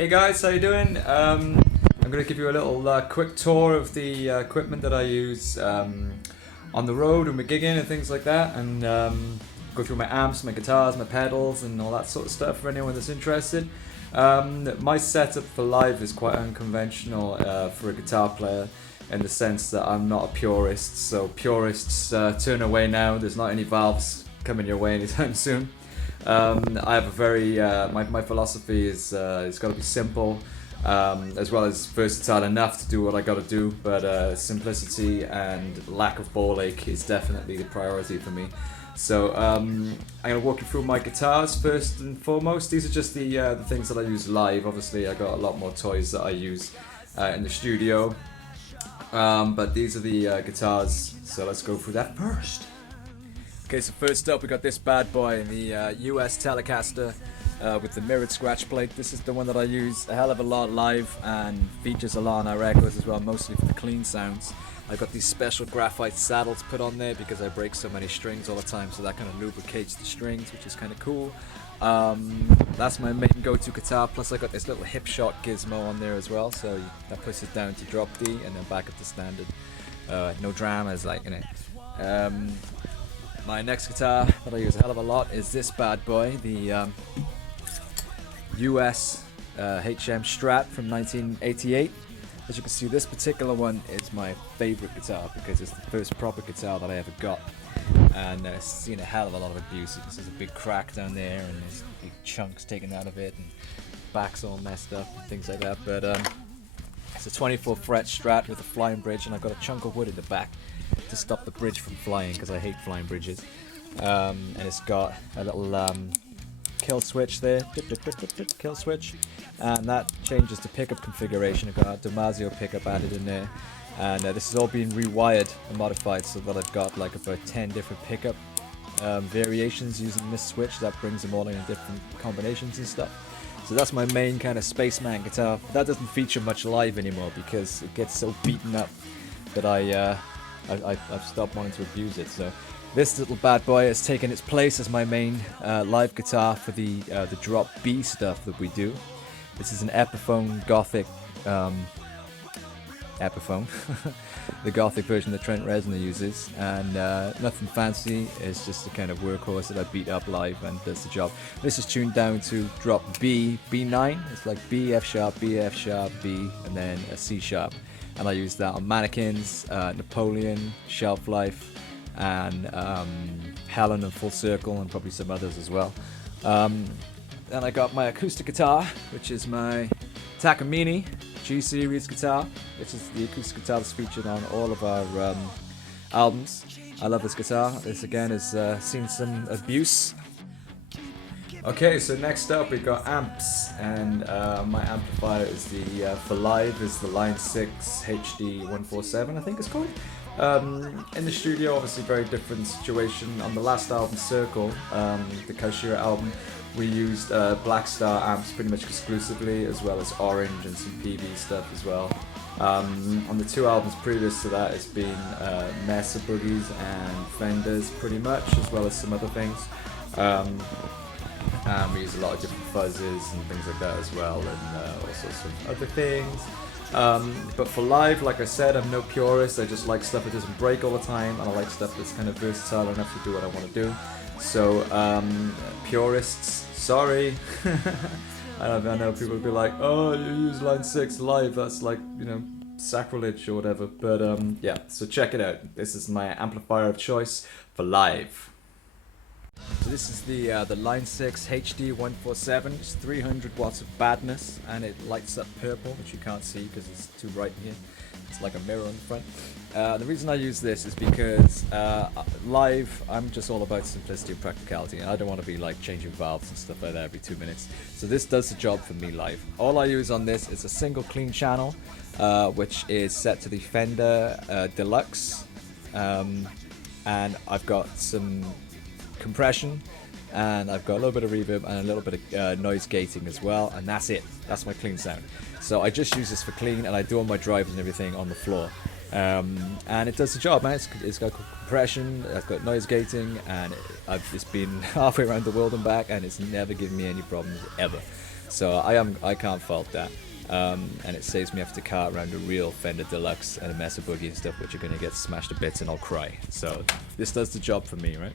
Hey guys, how you doing? I'm going to give you a little quick tour of the equipment that I use on the road when we're gigging and things like that, and go through my amps, my guitars, my pedals, and all that sort of stuff for anyone that's interested. My setup for live is quite unconventional for a guitar player, in the sense that I'm not a purist, so purists turn away now. There's not any valves coming your way anytime soon. I have a very my philosophy is it's got to be simple, as well as versatile enough to do what I got to do, but simplicity and lack of ball ache is definitely the priority for me. So I'm going to walk you through my guitars first and foremost. These are just the things that I use live. Obviously I got a lot more toys that I use in the studio, but these are the guitars, so let's go through that first. Okay, so first up we got this bad boy, the US Telecaster with the mirrored scratch plate. This is the one that I use a hell of a lot live and features a lot on our records as well, mostly for the clean sounds. I've got these special graphite saddles put on there because I break so many strings all the time, so that kind of lubricates the strings, which is kind of cool. That's my main go-to guitar, plus I got this little hip shot gizmo on there as well, so that puts it down to drop D and then back up to standard. No dramas, like, you know. My next guitar that I use a hell of a lot is this bad boy, the US HM Strat from 1988. As you can see, this particular one is my favorite guitar because it's the first proper guitar that I ever got, and it's seen a hell of a lot of abuse. This is a big crack down there, and there's big chunks taken out of it, and back's all messed up and things like that. But it's a 24 fret Strat with a flying bridge, and I've got a chunk of wood in the back to stop the bridge from flying because I hate flying bridges. And it's got a little kill switch there, kill switch, and that changes the pickup configuration. I've got a Damasio pickup added in there, and this is all being rewired and modified so that I've got like about 10 different pickup variations using this switch that brings them all in different combinations and stuff. So that's my main kind of spaceman guitar. But that doesn't feature much live anymore because it gets so beaten up that I've stopped wanting to abuse it. So this little bad boy has taken its place as my main live guitar for the drop B stuff that we do. This is an Epiphone Gothic Epiphone, the Gothic version that Trent Reznor uses, and nothing fancy. It's just a kind of workhorse that I beat up live and does the job. This is tuned down to drop B, B9. It's like B, F sharp, B, F sharp, B, and then a C sharp. And I use that on Mannequins, Napoleon, Shelf Life, and Helen and Full Circle, and probably some others as well. Then I got my acoustic guitar, which is my Takamine G-Series guitar. This is the acoustic guitar that's featured on all of our albums. I love this guitar. This again has seen some abuse. Okay, so next up we got amps, and my amplifier is the for live is the Line 6 HD 147, I think it's called. In the studio, obviously very different situation. On the last album, Circle, the Kyshera album, we used Black Star amps pretty much exclusively, as well as Orange and some PV stuff as well. On the two albums previous to that, it's been Mesa Boogies and Fenders pretty much, as well as some other things. And we use a lot of different fuzzes and things like that as well, and all sorts of other things. But for live, like I said, I'm no purist. I just like stuff that doesn't break all the time, and I like stuff that's kind of versatile enough to do what I want to do. So purists, sorry. I know people will be like, oh, you use Line 6 live, that's like, you know, sacrilege or whatever. But yeah, so check it out. This is my amplifier of choice for live. So this is the Line 6 HD 147. It's 300 watts of badness, and it lights up purple, which you can't see because it's too bright in here. It's like a mirror on the front. The reason I use this is because live, I'm just all about simplicity and practicality, and I don't want to be like changing valves and stuff like that every 2 minutes. So this does the job for me live. All I use on this is a single clean channel, which is set to the Fender Deluxe, and I've got some compression, and I've got a little bit of reverb and a little bit of noise gating as well, and that's it. That's my clean sound. So I just use this for clean, and I do all my drives and everything on the floor, and it does the job, man. It's got compression, it's got noise gating, and it's been halfway around the world and back, and it's never given me any problems ever. So I can't fault that. And it saves me having to cart around a real Fender Deluxe and a Mesa Boogie and stuff, which are going to get smashed to bits and I'll cry. So this does the job for me, right?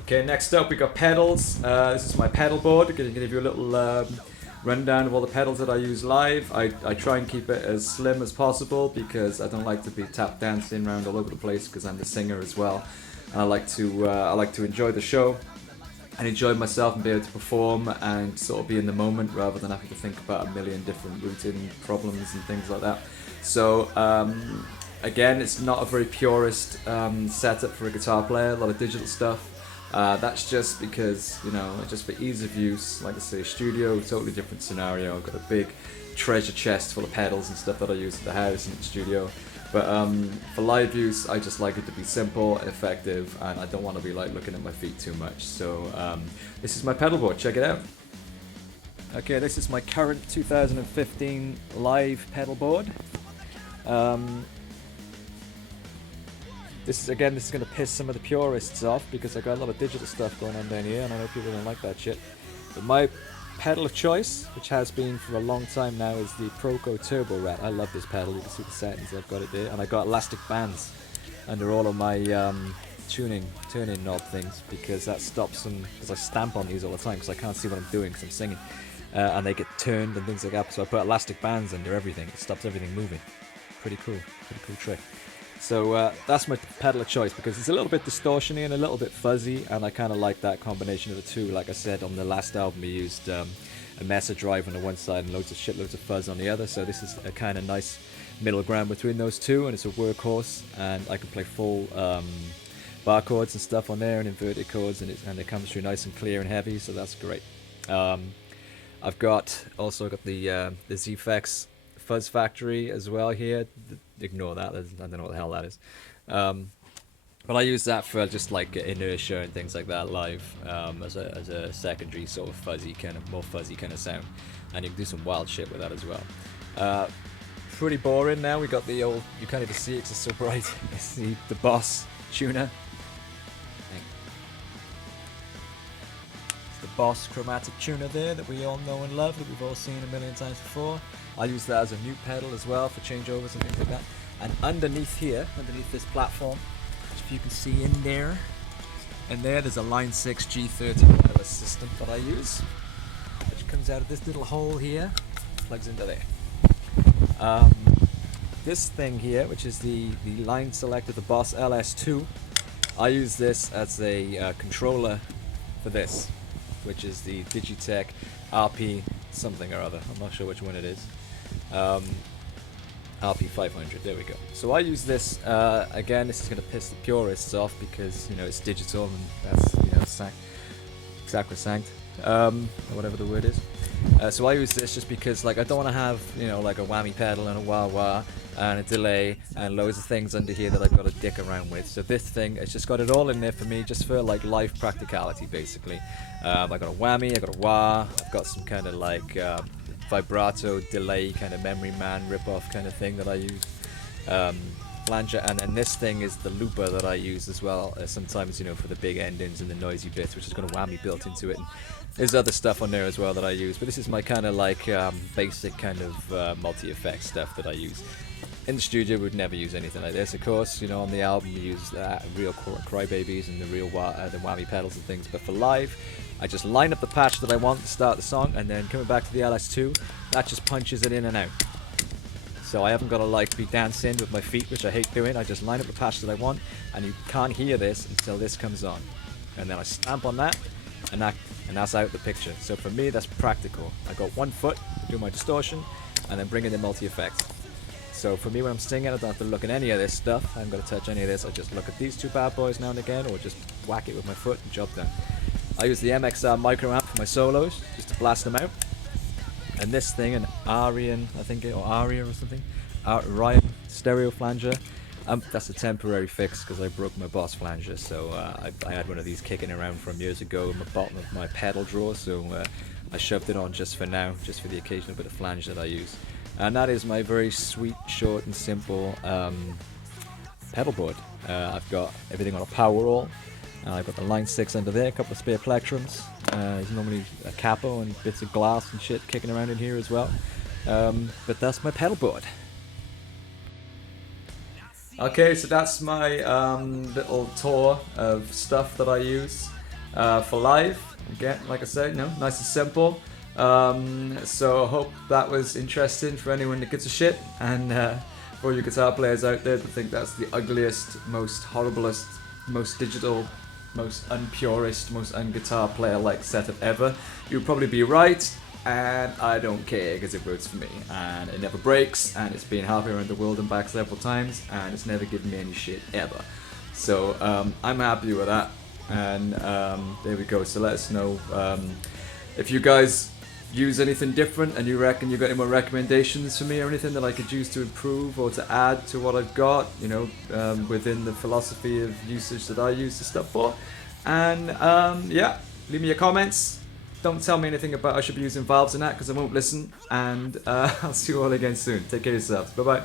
Okay, next up we got pedals. This is my pedal board. I'm going to give you a little rundown of all the pedals that I use live. I try and keep it as slim as possible because I don't like to be tap dancing around all over the place because I'm the singer as well. And I like to enjoy the show and enjoy myself and be able to perform and sort of be in the moment rather than having to think about a million different routing problems and things like that. So again, it's not a very purist setup for a guitar player, a lot of digital stuff. That's just because, you know, just for ease of use, like I say, studio, totally different scenario. I've got a big treasure chest full of pedals and stuff that I use at the house and at the studio. But for live use, I just like it to be simple, effective, and I don't want to be like looking at my feet too much. So this is my pedal board, check it out. Okay, this is my current 2015 live pedal board. This is going to piss some of the purists off because I got a lot of digital stuff going on down here and I know people don't like that shit. But my pedal of choice, which has been for a long time now, is the Proco Turbo Rat. I love this pedal. You can see the settings. I've got it there, and I got elastic bands under all of my turning knob things because that stops them. Because I stamp on these all the time because I can't see what I'm doing because I'm singing, and they get turned and things like that. So I put elastic bands under everything. It stops everything moving. Pretty cool trick. So that's my pedal of choice because it's a little bit distortiony and a little bit fuzzy, and I kind of like that combination of the two. Like I said, on the last album we used a Mesa drive on the one side and shitloads of fuzz on the other, so this is a kind of nice middle ground between those two, and it's a workhorse, and I can play full bar chords and stuff on there and inverted chords, and it comes through nice and clear and heavy, so that's great. I've also got the Z-Fex Fuzz Factory as well here. Ignore that, I don't know what the hell that is. But I use that for just like inertia and things like that live, as a secondary sort of more fuzzy kind of sound. And you can do some wild shit with that as well. Pretty boring now. We got the old, you can't even see it because it's so bright. It's the Boss tuner. It's the Boss chromatic tuner there that we all know and love, that we've all seen a million times before. I use that as a mute pedal as well for changeovers and things like that. And underneath this platform, if you can see in there, and there's a Line 6 G30 wireless system that I use, which comes out of this little hole here, plugs into there. This thing here, which is the line selector, the Boss LS2, I use this as a controller for this, which is the Digitech RP something or other. I'm not sure which one it is. RP500, there we go. So I use this, again, this is going to piss the purists off because, you know, it's digital and that's, you know, sacrosanct, or whatever the word is. So I use this just because, like, I don't want to have, you know, like a whammy pedal and a wah-wah and a delay and loads of things under here that I've got to dick around with. So this thing, it's just got it all in there for me, just for like live practicality, basically. I've got a whammy, I've got a wah, I've got some kind of like vibrato delay kind of Memory Man rip-off kind of thing that I use. Flanger, and this thing is the looper that I use as well, sometimes, you know, for the big endings and the noisy bits, which has got a whammy built into it. And there's other stuff on there as well that I use, but this is my kind of like basic kind of multi-effect stuff that I use. In the studio, we would never use anything like this, of course. You know, on the album, we use real crybabies and the real the whammy pedals and things. But for live, I just line up the patch that I want to start the song, and then coming back to the LS2, that just punches it in and out. So I haven't got to like be dancing with my feet, which I hate doing. I just line up the patch that I want, and you can't hear this until this comes on. And then I stamp on that, and that's out the picture. So for me, that's practical. I got one foot to do my distortion, and then bring in the multi-effects. So for me, when I'm singing, I don't have to look at any of this stuff. I haven't got to touch any of this. I just look at these two bad boys now and again, or just whack it with my foot and job done. I use the MXR micro amp for my solos, just to blast them out. And this thing, an Arian, I think, or Aria or something, Ryan stereo flanger. That's a temporary fix because I broke my Boss flanger. So I had one of these kicking around from years ago in the bottom of my pedal drawer. So I shoved it on just for now, just for the occasional bit of flange that I use. And that is my very sweet, short and simple pedal board. I've got everything on a power roll. I've got the line 6 under there, a couple of spare plectrums. There's normally a capo and bits of glass and shit kicking around in here as well. But that's my pedal board. Okay, so that's my little tour of stuff that I use for live. Again, like I said, nice and simple. So I hope that was interesting for anyone that gives a shit, and for all you guitar players out there that think that's the ugliest, most horriblest, most digital, most unpurist, most un-guitar player-like setup ever, you'll probably be right. And I don't care because it works for me, and it never breaks, and it's been halfway around the world and back several times, and it's never given me any shit ever. So I'm happy with that, and there we go. So let us know if you guys use anything different and you reckon you've got any more recommendations for me or anything that I could use to improve or to add to what I've got, within the philosophy of usage that I use the stuff for. And yeah, leave me your comments. Don't tell me anything about I should be using valves and that, because I won't listen. And I'll see you all again soon. Take care of yourselves. Bye bye.